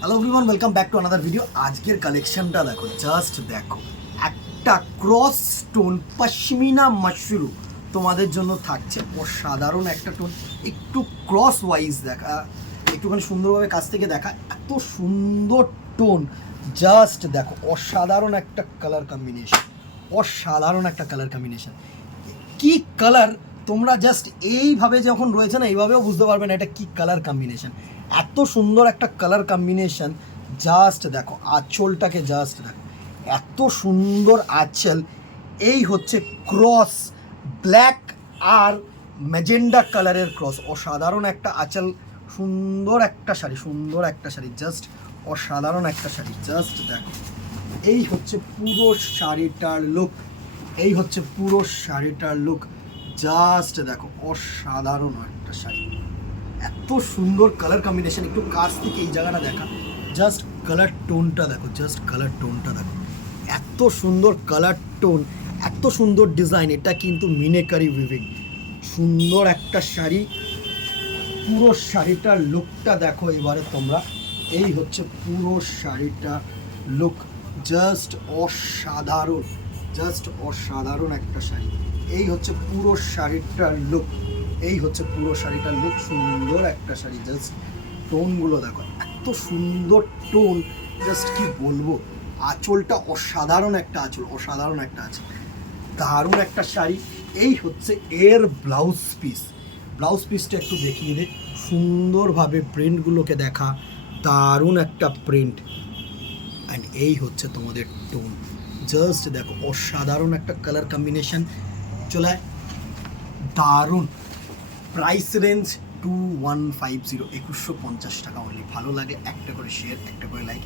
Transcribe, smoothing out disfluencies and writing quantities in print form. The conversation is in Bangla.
Hello everyone, welcome back to another video. আজকের কালেকশনটা দেখো, জাস্ট দেখো, একটা ক্রস টোন পশমিনা মাশরু তোমাদের জন্য থাকছে। অসাধারণ একটা টোন, একটু ক্রস ওয়াইজ দেখা, একটুখানি সুন্দরভাবে কাছ থেকে দেখা, এত সুন্দর টোন। জাস্ট দেখো, অসাধারণ একটা কালার কম্বিনেশন, অসাধারণ একটা কালার কম্বিনেশন। কি কালার, তোমরা জাস্ট এইভাবে যখন রয়েছে না, এইভাবেও বুঝতে পারবে না এটা কি কালার কম্বিনেশন। এত সুন্দর একটা কালার কম্বিনেশন। জাস্ট দেখো আঁচলটাকে, জাস্ট দেখো এত সুন্দর আঁচল। এই হচ্ছে ক্রস, ব্ল্যাক আর ম্যাজেন্ডা কালারের ক্রস। অসাধারণ একটা আঁচল, সুন্দর একটা শাড়ি, সুন্দর একটা শাড়ি, জাস্ট অসাধারণ একটা শাড়ি। জাস্ট দেখো, এই হচ্ছে পুরো শাড়িটার লুক, এই হচ্ছে পুরো শাড়িটার লুক। জাস্ট দেখো, অসাধারণ একটা শাড়ি, এত সুন্দর কালার কম্বিনেশন। একটু কাছ থেকে এই জায়গাটা দেখা, জাস্ট কালার টোনটা দেখো, জাস্ট কালার টোনটা দেখো, এত সুন্দর কালার টোন, এত সুন্দর ডিজাইন। এটা কিন্তু মিনেকারি উইভিং, সুন্দর একটা শাড়ি। পুরো শাড়িটার লুকটা দেখো এবারে তোমরা, এই হচ্ছে পুরো শাড়িটা লুক, জাস্ট অসাধারণ, জাস্ট অসাধারণ একটা শাড়ি। এই হচ্ছে পুরো শাড়িটার লুক, এই হচ্ছে পুরো শাড়িটার লুক, সুন্দর একটা শাড়ি। জাস্ট টোনগুলো দেখো, এত সুন্দর টোন, জাস্ট কি বলবো। আঁচলটা অসাধারণ একটা আঁচল, অসাধারণ একটা আঁচল, দারুণ একটা শাড়ি। এই হচ্ছে এর ব্লাউজ পিস, ব্লাউজ পিসটা একটু দেখিয়ে দে, সুন্দরভাবে প্রিন্টগুলোকে দেখা, দারুণ একটা প্রিন্ট। অ্যান্ড এই হচ্ছে তোমাদের টোন, জাস্ট দেখো অসাধারণ একটা কালার কম্বিনেশন। চলে আয়, দারুণ। প্রাইস রেঞ্জ 2150, 2150 টাকা অনলি। ভালো লাগে একটা করে শেয়ার, একটা করে লাইক,